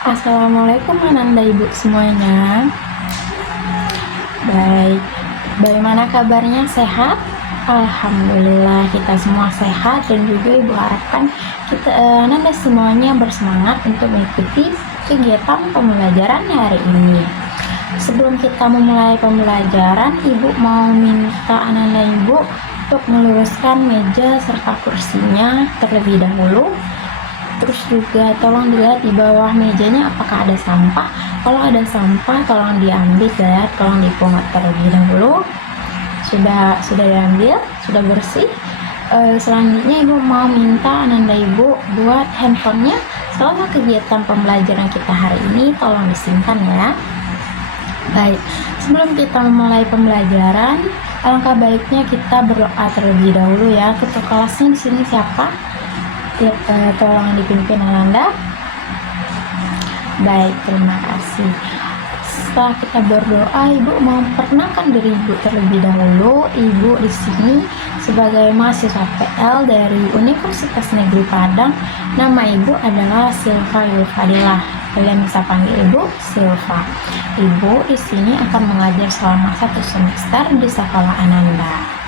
Assalamualaikum Ananda Ibu semuanya. Baik, bagaimana kabarnya? Sehat? Alhamdulillah kita semua sehat, dan juga Ibu harapkan kita Ananda semuanya bersemangat untuk mengikuti kegiatan pembelajaran hari ini. Sebelum kita memulai pembelajaran, Ibu mau minta Ananda Ibu untuk meluruskan meja serta kursinya terlebih dahulu. Terus juga tolong dilihat di bawah mejanya apakah ada sampah. Kalau ada sampah tolong diambil ya, tolong dipungut terlebih dahulu. Sudah diambil, sudah bersih. Selanjutnya Ibu mau minta Ananda Ibu buat handphonenya selama kegiatan pembelajaran kita hari ini tolong disimpan ya. Baik, sebelum kita memulai pembelajaran, alangkah baiknya kita berdoa terlebih dahulu ya. Ketua kelasnya di sini siapa? Tolong dipimpin Ananda. Baik, terima kasih. Setelah kita berdoa, Ibu memperkenalkan diri Ibu terlebih dahulu. Ibu di sini sebagai mahasiswa PL dari Universitas Negeri Padang. Nama Ibu adalah Silva Yulfadilah. Kalian bisa panggil Ibu Silva. Ibu di sini akan mengajar selama 1 semester di sekolah Ananda.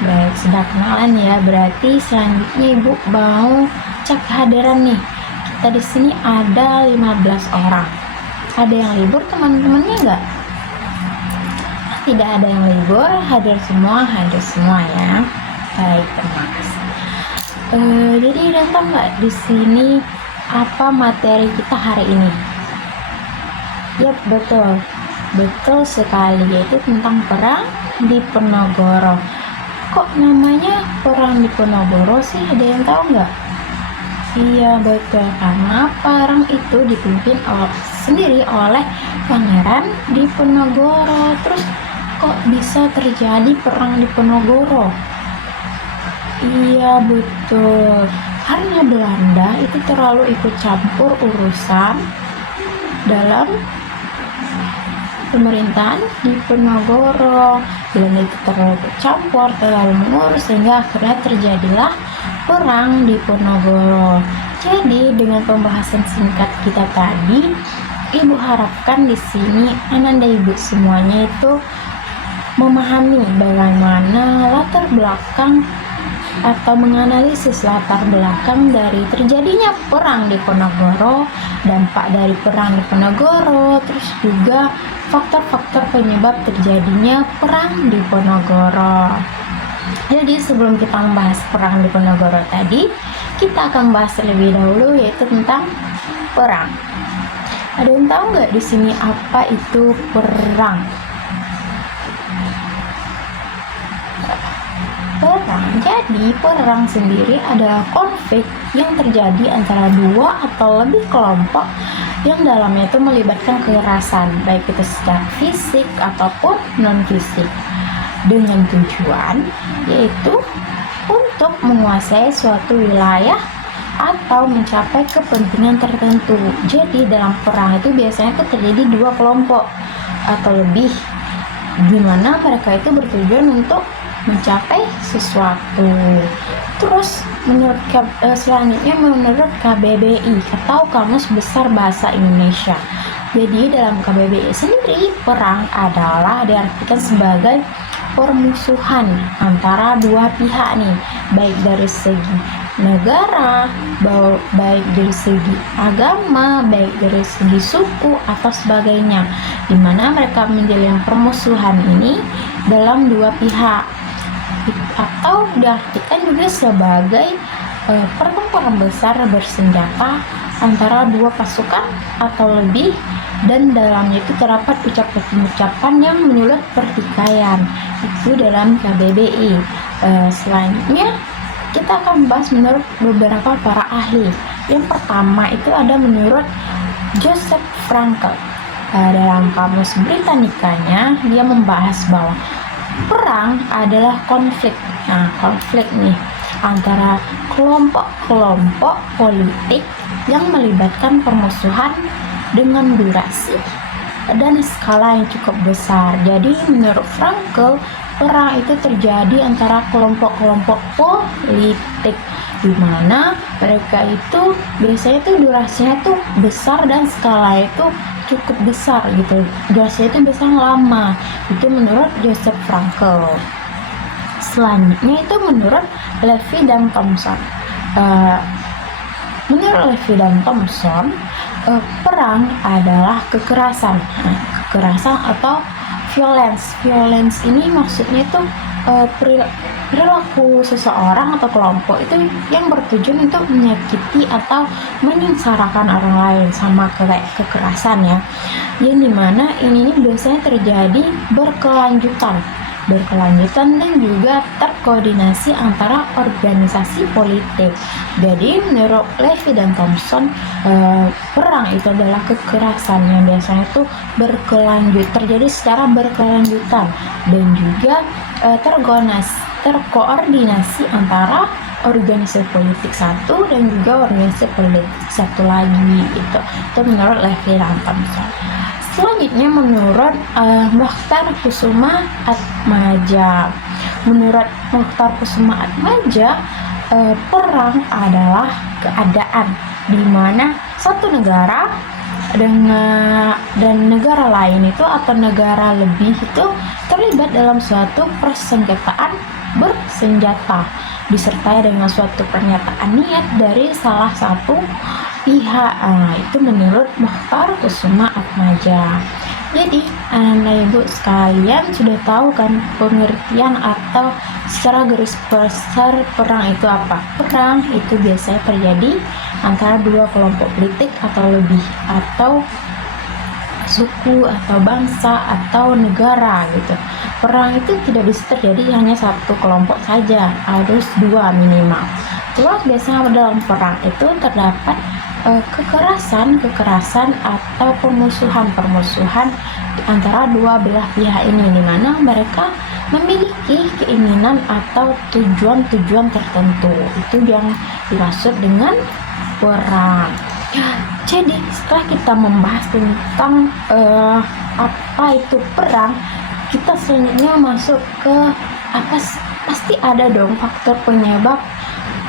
Baik, sudah kenalan ya. Berarti selanjutnya Ibu mau cek kehadiran nih. Kita di sini ada 15 orang. Ada yang libur teman-temannya enggak? Tidak ada yang libur, hadir semua ya. Baik, terima kasih. Jadi udah tahu nggak di sini apa materi kita hari ini? Yap, betul sekali, yaitu tentang perang di Ponorogo. Kok namanya perang di Ponorogo sih? Ada yang tahu nggak? Iya betul, karena perang itu dipimpin sendiri oleh Pangeran Diponegoro. Terus kok bisa terjadi perang di Ponorogo? Iya betul, karena Belanda itu terlalu ikut campur urusan dalam pemerintahan di Ponorogo. Belanda itu terlalu campur, terlalu mengurus, sehingga akhirnya terjadilah perang di Ponorogo. Jadi dengan pembahasan singkat kita tadi, Ibu harapkan di sini Ananda Ibu semuanya itu memahami bagaimana latar belakang atau menganalisis latar belakang dari terjadinya perang di Ponorogo, dampak dari perang di Ponorogo, terus juga faktor-faktor penyebab terjadinya perang di Ponorogo. Jadi sebelum kita membahas perang di Ponorogo tadi, kita akan bahas terlebih dahulu yaitu tentang perang. Ada yang tahu nggak di sini apa itu perang? Jadi perang sendiri adalah konflik yang terjadi antara dua atau lebih kelompok yang dalamnya itu melibatkan kekerasan, baik itu secara fisik ataupun non fisik, dengan tujuan yaitu untuk menguasai suatu wilayah atau mencapai kepentingan tertentu. Jadi dalam perang itu biasanya itu terjadi dua kelompok atau lebih, di mana mereka itu bertujuan untuk mencapai sesuatu. Terus selanjutnya menurut KBBI atau Kamus Besar Bahasa Indonesia. Jadi dalam KBBI sendiri, perang adalah diartikan sebagai permusuhan antara dua pihak nih, baik dari segi negara, baik dari segi agama, baik dari segi suku atau sebagainya, di mana mereka menjalin permusuhan ini dalam dua pihak, atau diartikan juga sebagai pertempuran besar bersenjata antara dua pasukan atau lebih, dan dalamnya itu terdapat ucapan-ucapan yang menyulut pertikaian. Itu dalam KBBI. Selanjutnya kita akan bahas menurut beberapa para ahli. Yang pertama itu ada menurut Joseph Frankel. Dalam Kamus Britannicanya dia membahas bahwa perang adalah konflik. Nah, konflik nih antara kelompok-kelompok politik yang melibatkan permusuhan dengan durasi dan skala yang cukup besar. Jadi menurut Frankel, perang itu terjadi antara kelompok-kelompok politik, di mana mereka itu biasanya tuh durasinya tuh besar dan skala itu cukup besar gitu. Durasinya itu biasanya lama. Itu menurut Joseph Frankl. Selanjutnya itu menurut Levy dan Thomson. Menurut Levy dan Thomson, perang adalah kekerasan. Kekerasan atau violence. Violence ini maksudnya itu perilaku seseorang atau kelompok itu yang bertujuan untuk menyakiti atau menyengsarakan orang lain, sama kayak kekerasan ya. Yang dimana ini biasanya terjadi berkelanjutan dan juga terkoordinasi antara organisasi politik. Jadi menurut Levy dan Thomson, perang itu adalah kekerasan yang biasanya itu terjadi secara berkelanjutan dan juga terkoordinasi antara organisasi politik satu dan juga organisasi politik satu lagi itu menurut Levy dan Thomson. Selanjutnya menurut Mokhtar Kusuma Atmaja. Menurut Mokhtar Kusuma Atmaja, perang adalah keadaan di mana satu negara dan negara lain itu atau negara lebih itu terlibat dalam suatu persengketaan bersenjata disertai dengan suatu pernyataan niat dari salah satu pihak. Itu menurut Mokhtar Kusuma Atmaja. Jadi anak ibu sekalian sudah tahu kan pengertian atau secara garis besar perang itu apa? Perang itu biasanya terjadi antara dua kelompok politik atau lebih, atau suku atau bangsa atau negara gitu. Perang itu tidak bisa terjadi hanya satu kelompok saja, harus dua minimal. Terus biasanya dalam perang itu terdapat kekerasan atau permusuhan antara dua belah pihak ini, di mana mereka memiliki keinginan atau tujuan tertentu. Itu yang dimaksud dengan perang. Jadi setelah kita membahas tentang apa itu perang, kita selanjutnya masuk ke pasti ada dong faktor penyebab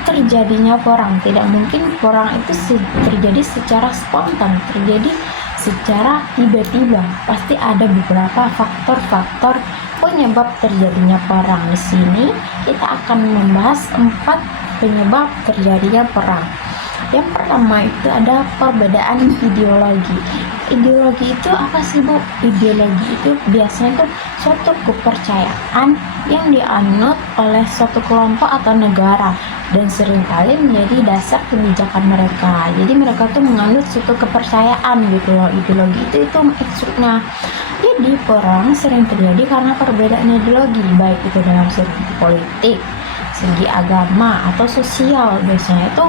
terjadinya perang. Tidak mungkin perang itu terjadi secara spontan, terjadi secara tiba-tiba. Pasti ada beberapa faktor penyebab terjadinya perang. Di sini kita akan membahas 4 penyebab terjadinya perang. Yang pertama itu ada perbedaan ideologi. Ideologi itu apa sih Bu? Ideologi itu biasanya itu suatu kepercayaan yang dianut oleh suatu kelompok atau negara dan seringkali menjadi dasar kebijakan mereka. Jadi mereka tuh menganut suatu kepercayaan gitu loh. Ideologi itu maksudnya. Jadi perang sering terjadi karena perbedaan ideologi, baik itu dalam segi politik, segi agama atau sosial. Biasanya itu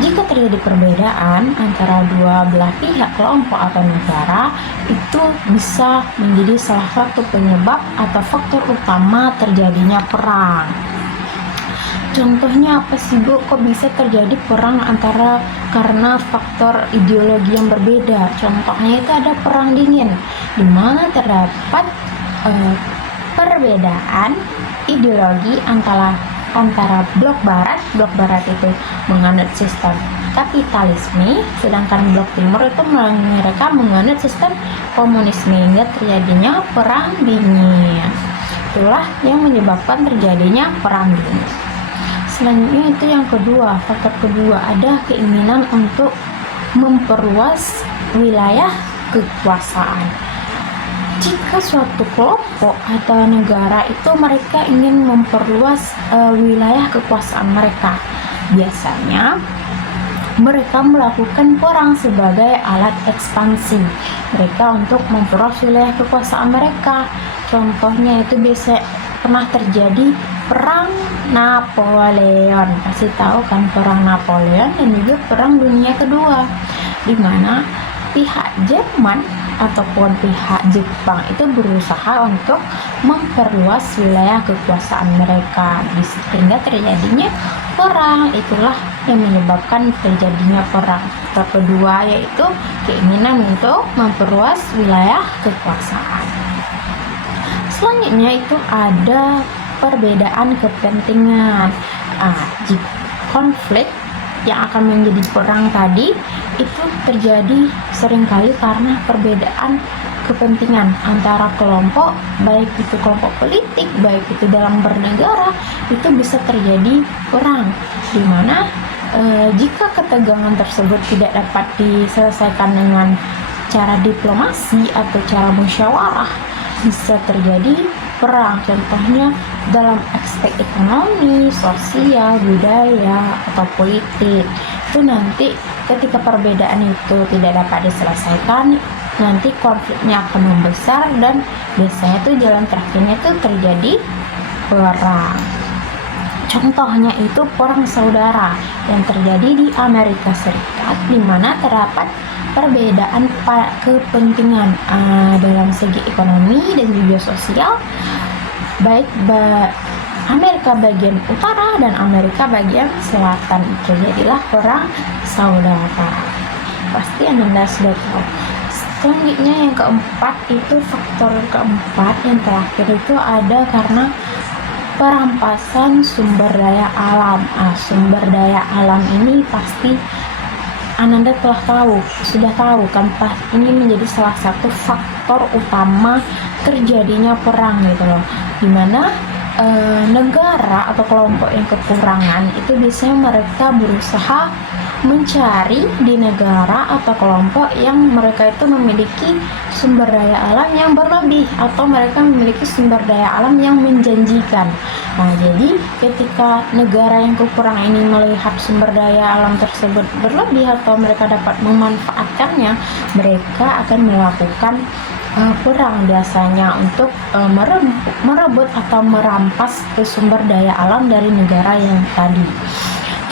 jika terjadi perbedaan antara dua belah pihak kelompok atau negara, itu bisa menjadi salah satu penyebab atau faktor utama terjadinya perang. Contohnya apa sih Bu? Kok bisa terjadi perang karena faktor ideologi yang berbeda? Contohnya itu ada perang dingin, di mana terdapat perbedaan ideologi antara blok barat itu menganut sistem kapitalisme, sedangkan blok timur itu mereka menganut sistem komunisme, hingga terjadinya perang dingin. Itulah yang menyebabkan terjadinya perang dingin. Selanjutnya itu yang kedua, faktor kedua, ada keinginan untuk memperluas wilayah kekuasaan. Jika suatu kelompok atau negara itu mereka ingin memperluas wilayah kekuasaan mereka, biasanya mereka melakukan perang sebagai alat ekspansi mereka untuk memperluas wilayah kekuasaan mereka. Contohnya itu biasa pernah terjadi perang Napoleon. Pasti tahu kan perang Napoleon, dan juga perang dunia kedua, di mana pihak Jerman ataupun pihak Jepang itu berusaha untuk memperluas wilayah kekuasaan mereka, sehingga terjadinya perang. Itulah yang menyebabkan terjadinya perang. Faktor kedua yaitu keinginan untuk memperluas wilayah kekuasaan. Selanjutnya itu ada perbedaan kepentingan. Jika konflik yang akan menjadi perang tadi itu terjadi seringkali karena perbedaan kepentingan antara kelompok, baik itu kelompok politik, baik itu dalam bernegara, itu bisa terjadi perang, dimana jika ketegangan tersebut tidak dapat diselesaikan dengan cara diplomasi atau cara musyawarah, bisa terjadi perang. Contohnya dalam aspek ekonomi, sosial, budaya, atau politik. Itu nanti ketika perbedaan itu tidak dapat diselesaikan, nanti konfliknya akan membesar dan biasanya tuh jalan terakhirnya itu terjadi perang. Contohnya itu perang saudara yang terjadi di Amerika Serikat, di mana terdapat perbedaan kepentingan dalam segi ekonomi dan juga sosial, baik Amerika bagian utara dan Amerika bagian selatan. Jadilah perang saudara. Pasti Anda sudah tahu. Selanjutnya yang keempat itu faktor keempat yang terakhir itu ada karena perampasan sumber daya alam. Sumber daya alam ini pasti Ananda sudah tahu kan, ini menjadi salah satu faktor utama terjadinya perang gitu loh, dimana negara atau kelompok yang kekurangan itu biasanya mereka berusaha mencari di negara atau kelompok yang mereka itu memiliki sumber daya alam yang berlebih atau mereka memiliki sumber daya alam yang menjanjikan. Nah, jadi ketika negara yang kekurangan ini melihat sumber daya alam tersebut berlebih atau mereka dapat memanfaatkannya, mereka akan melakukan perang biasanya untuk merebut atau merampas sumber daya alam dari negara yang tadi.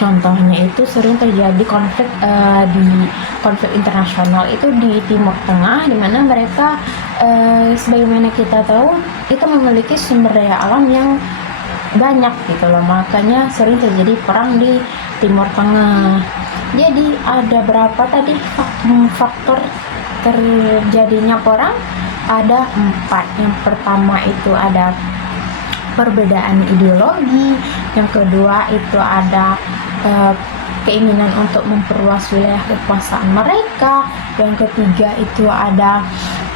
Contohnya itu sering terjadi konflik internasional itu di Timur Tengah, di mana mereka sebagaimana kita tahu itu memiliki sumber daya alam yang banyak gitu loh, makanya sering terjadi perang di Timur Tengah. Jadi ada berapa tadi faktor terjadinya perang? Ada 4. Yang pertama itu ada perbedaan ideologi, yang kedua itu ada keinginan untuk memperluas wilayah kekuasaan mereka, yang ketiga itu ada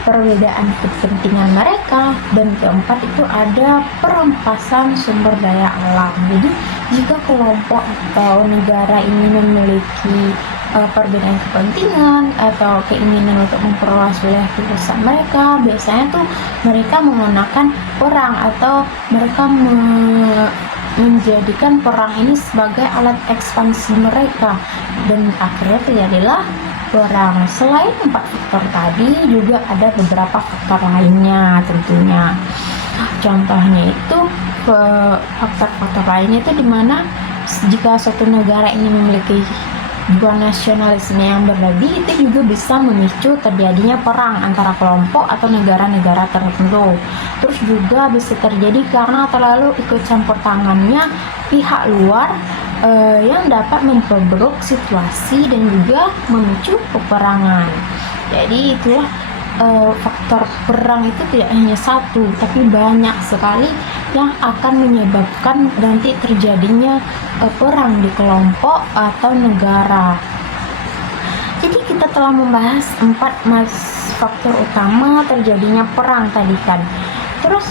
perbedaan kepentingan mereka, dan keempat itu ada perampasan sumber daya alam. Jadi jika kelompok atau negara ini memiliki perbedaan kepentingan atau keinginan untuk memperluas wilayah kekuasaan mereka, biasanya tuh mereka menggunakan perang atau mereka menjadikan perang ini sebagai alat ekspansi mereka, dan akhirnya terjadilah perang. Selain 4 faktor tadi, juga ada beberapa faktor lainnya tentunya. Contohnya itu faktor-faktor lainnya itu dimana jika suatu negara ini memiliki jiwa nasionalisme yang berlebih, itu juga bisa memicu terjadinya perang antara kelompok atau negara-negara tertentu. Terus juga bisa terjadi karena terlalu ikut campur tangannya pihak luar yang dapat memperburuk situasi dan juga memicu peperangan. Jadi itulah faktor perang itu tidak hanya satu, tapi banyak sekali yang akan menyebabkan nanti terjadinya perang di kelompok atau negara. Jadi kita telah membahas 4 faktor utama terjadinya perang tadi kan. Terus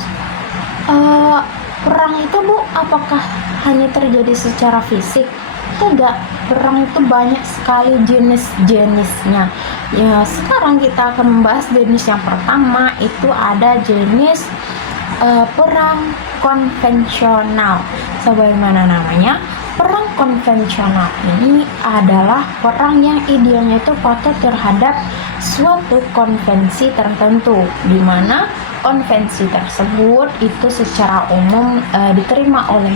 perang itu apakah hanya terjadi secara fisik? Tidak, perang itu banyak sekali jenis-jenisnya. Ya, sekarang kita akan membahas jenis yang pertama, itu ada jenis perang konvensional. Sebagaimana namanya, perang konvensional ini adalah perang yang idealnya itu patuh terhadap suatu konvensi tertentu, di mana konvensi tersebut itu secara umum diterima oleh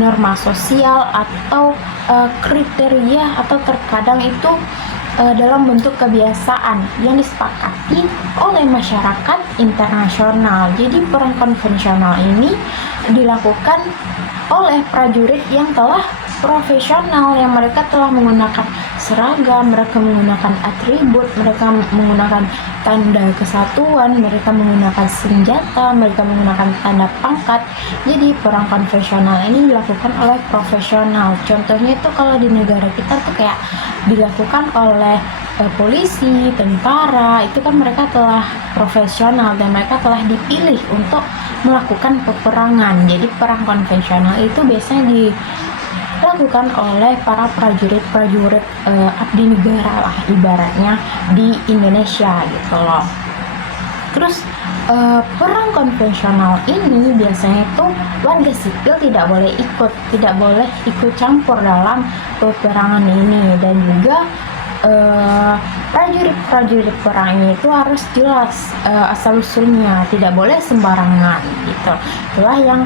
norma sosial atau kriteria, atau terkadang itu dalam bentuk kebiasaan yang disepakati oleh masyarakat internasional. Jadi perang konvensional ini dilakukan oleh prajurit yang telah profesional, yang mereka telah menggunakan seragam, mereka menggunakan atribut, mereka menggunakan tanda kesatuan, mereka menggunakan senjata, mereka menggunakan tanda pangkat. Jadi perang konvensional ini dilakukan oleh profesional. Contohnya itu kalau di negara kita tuh kayak dilakukan oleh polisi, tentara, itu kan mereka telah profesional dan mereka telah dipilih untuk melakukan peperangan. Jadi perang konvensional itu biasanya dilakukan oleh para prajurit-prajurit abdi negara lah ibaratnya di Indonesia gitu loh. Terus perang konvensional ini biasanya itu warga sipil tidak boleh ikut campur dalam peperangan ini, dan juga prajurit-prajurit perang ini itu harus jelas asal usulnya, tidak boleh sembarangan gitu. Itulah yang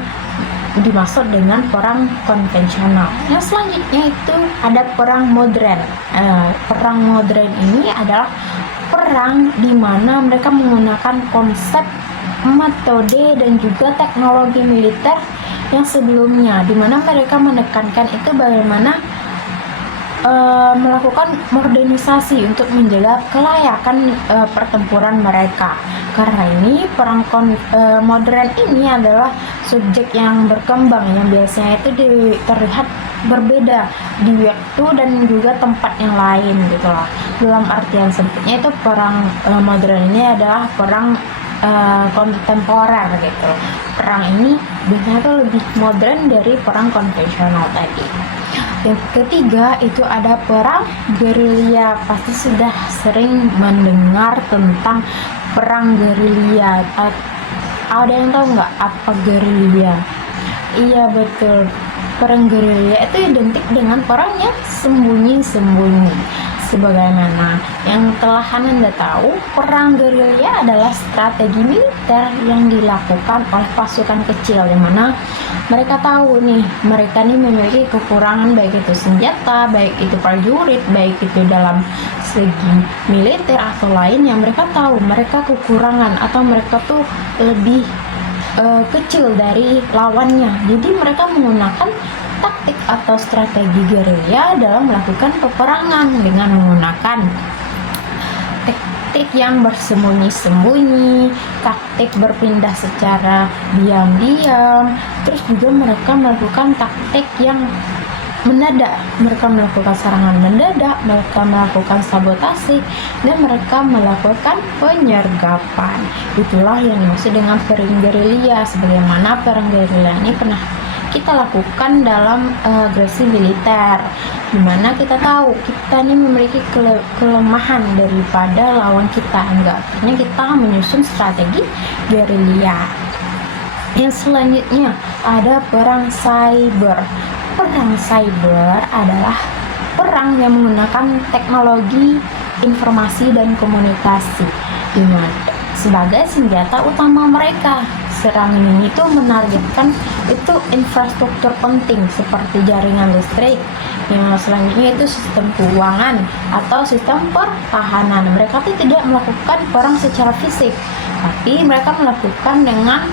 dimaksud dengan perang konvensional. Yang selanjutnya itu ada perang modern. Perang modern ini adalah perang di mana mereka menggunakan konsep, metode, dan juga teknologi militer yang sebelumnya, di mana mereka menekankan itu bagaimana melakukan modernisasi untuk menjaga kelayakan pertempuran mereka. Karena ini perang modern ini adalah subjek yang berkembang, yang biasanya itu terlihat berbeda di waktu dan juga tempat yang lain gitu loh. Dalam artian sempitnya itu perang modern ini adalah perang kontemporer gitu. Perang ini biasanya tuh lebih modern dari perang konvensional tadi. Yang ketiga itu ada perang gerilya. Pasti sudah sering mendengar tentang perang gerilya. Ada yang tahu nggak apa gerilya? Iya betul, perang gerilya itu identik dengan perang yang sembunyi-sembunyi. Sebagaimana yang telah Anda tahu, perang gerilya adalah strategi militer yang dilakukan oleh pasukan kecil, yang mana mereka tahu nih, mereka nih memiliki kekurangan, baik itu senjata, baik itu prajurit, baik itu dalam segi militer atau lain, yang mereka tahu mereka kekurangan atau mereka tuh lebih kecil dari lawannya. Jadi mereka menggunakan taktik atau strategi gerilya dalam melakukan peperangan dengan menggunakan taktik yang bersembunyi-sembunyi, taktik berpindah secara diam-diam, terus juga mereka melakukan taktik yang mendadak, mereka melakukan serangan mendadak, mereka melakukan sabotase, dan mereka melakukan penyergapan. Itulah yang dimaksud dengan perang gerilya. Sebagaimana perang gerilya ini pernah kita lakukan dalam agresi militer, dimana kita tahu kita ini memiliki kelemahan daripada lawan kita, enggak, akhirnya kita menyusun strategi gerilya. Yang selanjutnya ada perang cyber. Perang cyber adalah perang yang menggunakan teknologi informasi dan komunikasi, dimana sebagai senjata utama mereka. Serangan ini itu menargetkan itu infrastruktur penting seperti jaringan listrik. Yang selanjutnya itu sistem keuangan atau sistem pertahanan. Mereka tidak melakukan perang secara fisik, tapi mereka melakukan dengan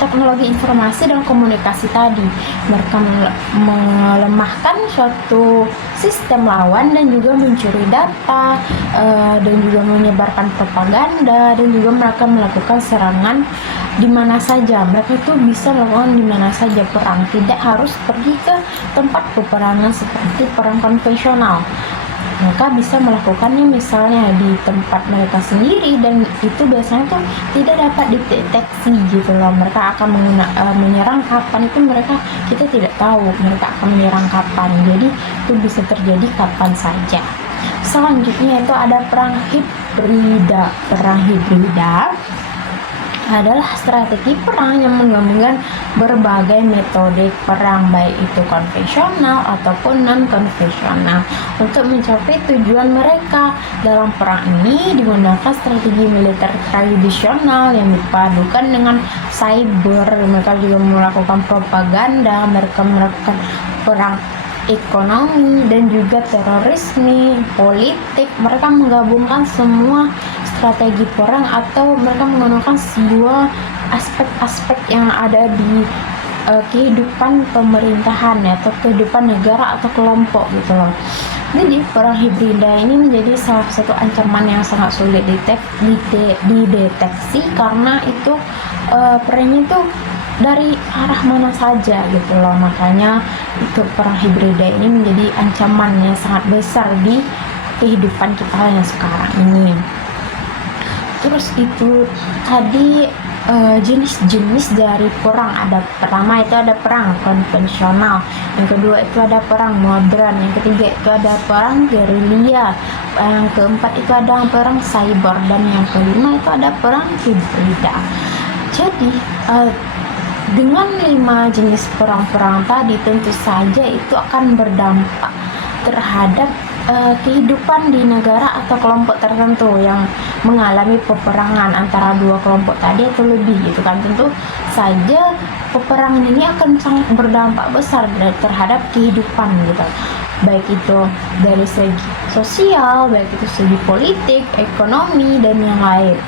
teknologi informasi dan komunikasi tadi. Mereka melemahkan suatu sistem lawan dan juga mencuri data, dan juga menyebarkan propaganda, dan juga mereka melakukan serangan di mana saja. Mereka itu bisa melakukan di mana saja perang, tidak harus pergi ke tempat peperangan seperti perang konvensional. Mereka bisa melakukannya misalnya di tempat mereka sendiri, dan itu biasanya tuh tidak dapat dideteksi gitu loh. Mereka akan menyerang kapan itu kita tidak tahu mereka akan menyerang kapan, jadi itu bisa terjadi kapan saja. Selanjutnya itu ada perang hibrida. Perang hibrida adalah strategi perang yang menggabungkan berbagai metode perang, baik itu konvensional ataupun non-konvensional, untuk mencapai tujuan mereka. Dalam perang ini digunakan strategi militer tradisional yang dipadukan dengan cyber. Mereka juga melakukan propaganda, mereka melakukan perang ekonomi, dan juga terorisme, politik. Mereka menggabungkan semua strategi perang atau mereka menggunakan sebuah aspek-aspek yang ada di kehidupan pemerintahan ya, atau kehidupan negara atau kelompok gitu loh. Jadi perang hibrida ini menjadi salah satu ancaman yang sangat sulit dideteksi karena itu perangnya itu dari arah mana saja gitu loh. Makanya itu perang hibrida ini menjadi ancaman yang sangat besar di kehidupan kita yang sekarang ini. Terus itu tadi jenis-jenis dari perang, ada pertama itu ada perang konvensional, yang kedua itu ada perang modern, yang ketiga itu ada perang gerilya, yang keempat itu ada perang cyber, dan yang kelima itu ada perang hibrida. Jadi dengan 5 jenis perang-perang tadi tentu saja itu akan berdampak terhadap kehidupan di negara atau kelompok tertentu yang mengalami peperangan antara dua kelompok tadi atau lebih gitu kan. Tentu saja peperangan ini akan sangat berdampak besar terhadap kehidupan gitu, baik itu dari segi sosial, baik itu segi politik, ekonomi, dan yang lain.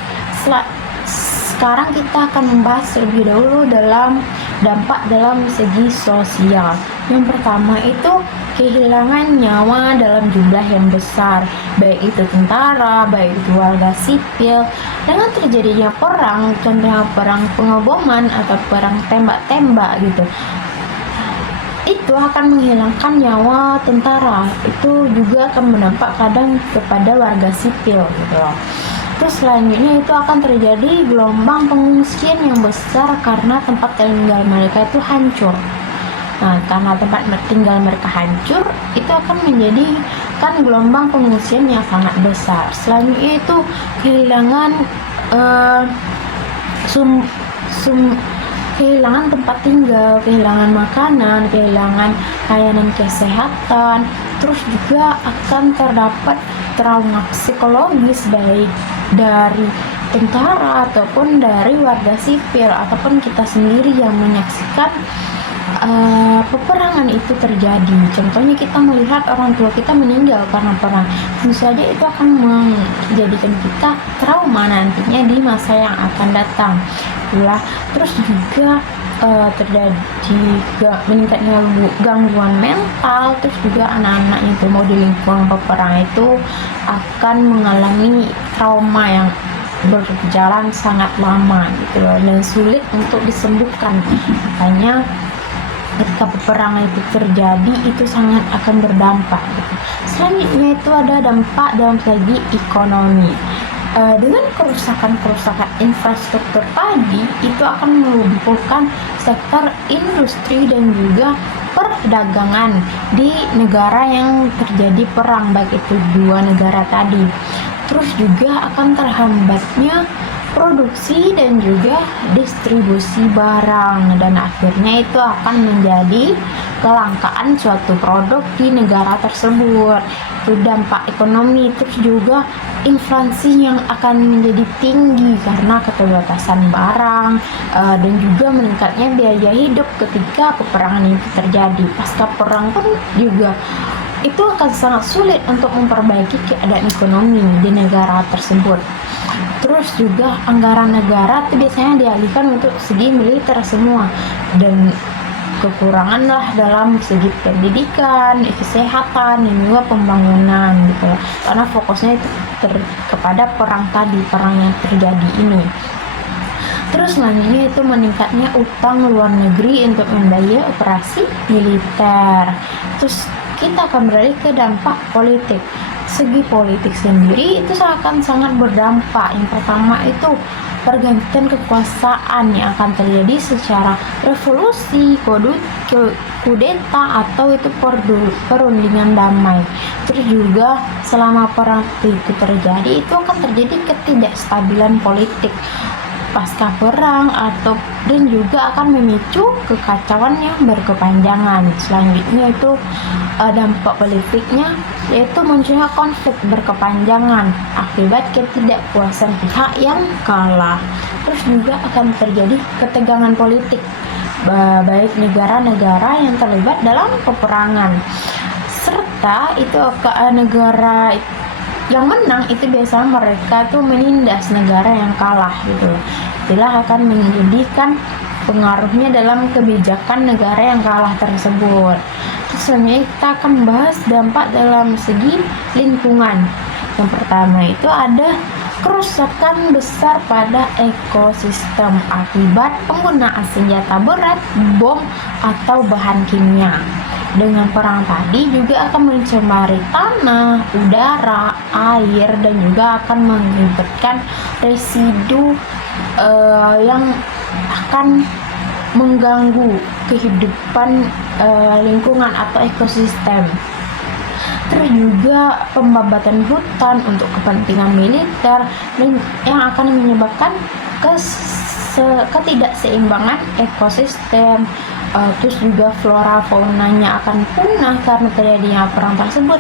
Sekarang kita akan membahas lebih dahulu dalam dampak dalam segi sosial. Yang pertama itu kehilangan nyawa dalam jumlah yang besar, baik itu tentara, baik itu warga sipil. Dengan terjadinya perang, contohnya perang pengeboman atau perang tembak-tembak gitu, itu akan menghilangkan nyawa tentara. Itu juga akan berdampak kadang kepada warga sipil gitu loh. Terus selanjutnya itu akan terjadi gelombang pengungsian yang besar karena tempat tinggal mereka itu hancur. Nah, karena tempat tinggal mereka hancur, itu akan menjadi kan gelombang pengungsian yang sangat besar. Selanjutnya itu kehilangan kehilangan tempat tinggal, kehilangan makanan, kehilangan layanan kesehatan. Terus juga akan terdapat trauma psikologis baik dari tentara ataupun dari warga sipil ataupun kita sendiri yang menyaksikan peperangan itu terjadi. Contohnya kita melihat orang tua kita meninggal karena perang, tentu saja itu akan menjadikan kita trauma nantinya di masa yang akan datang. Terus juga terjadi meningkatnya gangguan mental. Terus juga anak-anak yang tumbuh di lingkungan peperang itu akan mengalami trauma yang berjalan sangat lama gitu loh, dan sulit untuk disembuhkan. Makanya ketika peperangan itu terjadi itu sangat akan berdampak gitu. Selanjutnya itu ada dampak dalam segi ekonomi. Dengan kerusakan infrastruktur tadi itu akan melumpuhkan sektor industri dan juga perdagangan di negara yang terjadi perang, baik itu dua negara tadi. Terus juga akan terhambatnya produksi dan juga distribusi barang, dan akhirnya itu akan menjadi kelangkaan suatu produk di negara tersebut. Itu dampak ekonomi. Terus juga inflasi yang akan menjadi tinggi karena keterbatasan barang dan juga meningkatnya biaya hidup ketika peperangan itu terjadi. Pasca perang pun juga itu akan sangat sulit untuk memperbaiki keadaan ekonomi di negara tersebut. Terus juga anggaran negara itu biasanya dialihkan untuk segi militer semua, dan kekurangan lah dalam segi pendidikan, kesehatan, dan juga pembangunan gitu, karena fokusnya itu kepada perang tadi, perang yang terjadi ini. Terus selanjutnya itu meningkatnya utang luar negeri untuk membiayai operasi militer. Terus kita akan beralih ke dampak politik. Segi politik sendiri itu akan sangat berdampak. Yang pertama itu pergantian kekuasaan yang akan terjadi secara revolusi, kudeta, atau itu perundingan damai. Terus juga selama perang itu terjadi itu akan terjadi ketidakstabilan politik pasca perang dan juga akan memicu kekacauan yang berkepanjangan. Selanjutnya itu dampak politiknya yaitu munculnya konflik berkepanjangan akibat ketidakpuasan pihak yang kalah. Terus juga akan terjadi ketegangan politik baik negara-negara yang terlibat dalam peperangan, serta itu negara yang menang itu biasanya mereka tuh menindas negara yang kalah gitu. Itulah akan menjadikan pengaruhnya dalam kebijakan negara yang kalah tersebut. Terus selanjutnya kita akan bahas dampak dalam segi lingkungan. Yang pertama itu ada kerusakan besar pada ekosistem akibat penggunaan senjata berat, bom, atau bahan kimia. Dengan perang tadi juga akan mencemari tanah, udara, air, dan juga akan mengakibatkan residu yang akan mengganggu kehidupan lingkungan atau ekosistem. Terus juga pembabatan hutan untuk kepentingan militer dan yang akan menyebabkan ketidakseimbangan ekosistem. Terus juga flora faunanya akan punah karena terjadinya perang tersebut.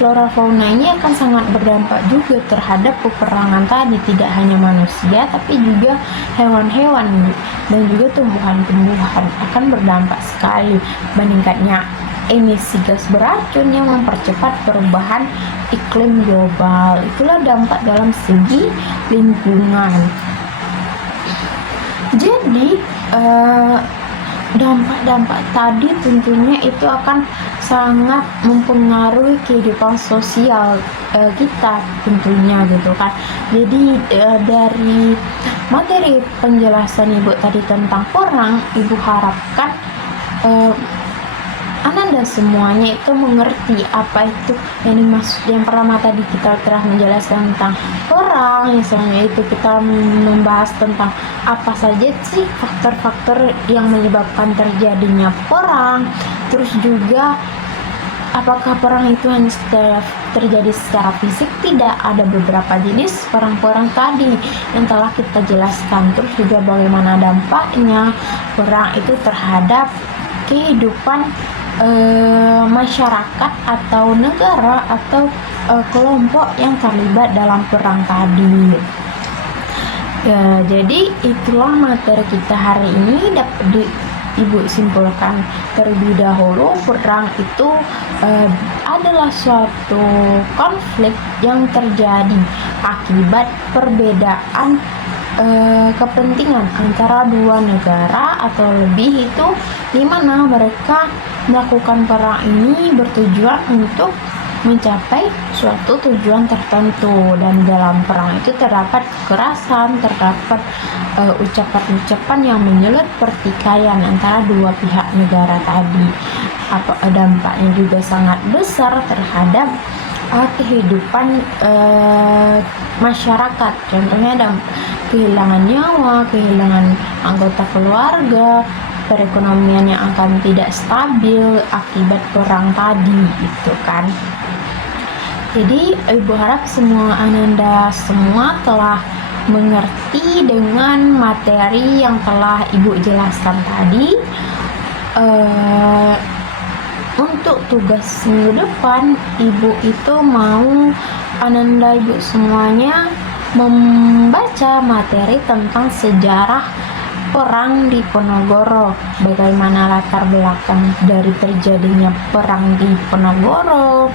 Flora fauna ini akan sangat berdampak juga terhadap peperangan tadi, tidak hanya manusia tapi juga hewan-hewan dan juga tumbuhan-tumbuhan akan berdampak sekali. Meningkatnya emisi gas beracun yang mempercepat perubahan iklim global. Itulah dampak dalam segi lingkungan. Jadi dampak-dampak tadi tentunya itu akan sangat mempengaruhi kehidupan sosial kita tentunya gitu kan. Jadi dari materi penjelasan Ibu tadi tentang perang, Ibu harapkan Ananda semuanya itu mengerti apa itu yang dimaksud. Yang pertama tadi kita telah menjelaskan tentang perang, yang selanjutnya itu kita membahas tentang apa saja sih faktor-faktor yang menyebabkan terjadinya perang. Terus juga apakah perang itu hanya terjadi secara fisik? Tidak, ada beberapa jenis perang-perang tadi yang telah kita jelaskan. Terus juga bagaimana dampaknya perang itu terhadap kehidupan masyarakat atau negara atau kelompok yang terlibat dalam perang tadi. Ya, jadi itulah materi kita hari ini. Dapat Ibu simpulkan terlebih dahulu, perang itu adalah suatu konflik yang terjadi akibat perbedaan kepentingan antara dua negara atau lebih, itu di mana mereka melakukan perang ini bertujuan untuk mencapai suatu tujuan tertentu, dan dalam perang itu terdapat kekerasan, terdapat ucapan-ucapan yang menyulut pertikaian antara dua pihak negara tadi. Dampaknya juga sangat besar terhadap kehidupan masyarakat. Contohnya kehilangan nyawa, kehilangan anggota keluarga, perekonomian yang akan tidak stabil akibat perang tadi itu kan. Jadi Ibu harap semua Ananda semua telah mengerti dengan materi yang telah Ibu jelaskan tadi. Untuk tugas minggu depan, Ibu itu mau Ananda Ibu semuanya membaca materi tentang sejarah perang di Ponorogo, bagaimana latar belakang dari terjadinya perang di Ponorogo,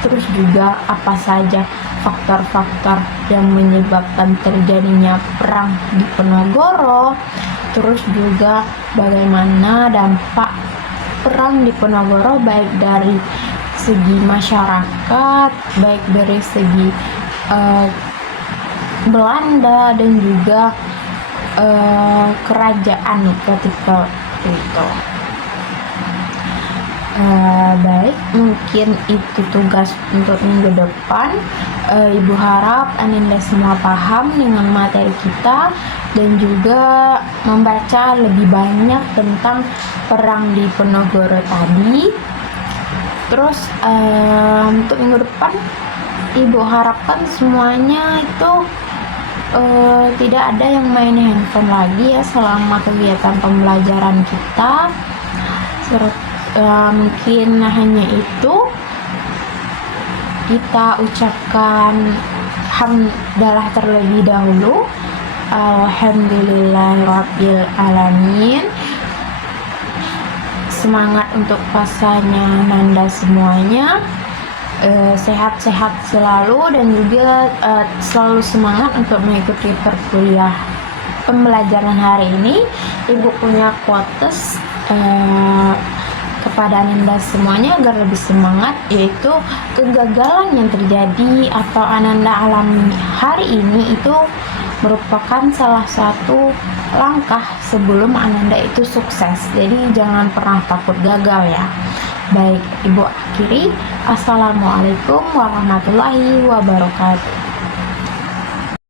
terus juga apa saja faktor-faktor yang menyebabkan terjadinya perang di Ponorogo, terus juga bagaimana dampak perang di Ponorogo baik dari segi masyarakat, baik dari segi Belanda dan juga kerajaan ketika itu. Baik, mungkin itu tugas untuk minggu depan. Ibu harap Ananda semua paham dengan materi kita dan juga membaca lebih banyak tentang perang di Ponorogo tadi. Terus untuk minggu depan Ibu harapkan semuanya itu tidak ada yang main handphone lagi ya selama kegiatan pembelajaran kita. Mungkin hanya itu, kita ucapkan hamdalah terlebih dahulu. Alhamdulillahirabbil alamin. semangat untuk pasanya Nanda semuanya. Sehat-sehat selalu dan juga selalu semangat untuk mengikuti perkuliah pembelajaran hari ini. Ibu punya quotes kepada Ananda semuanya agar lebih semangat, yaitu kegagalan yang terjadi atau Ananda alami hari ini itu merupakan salah satu langkah sebelum Ananda itu sukses. Jadi jangan pernah takut gagal ya. Baik, Ibu akhiri. Assalamualaikum warahmatullahi wabarakatuh.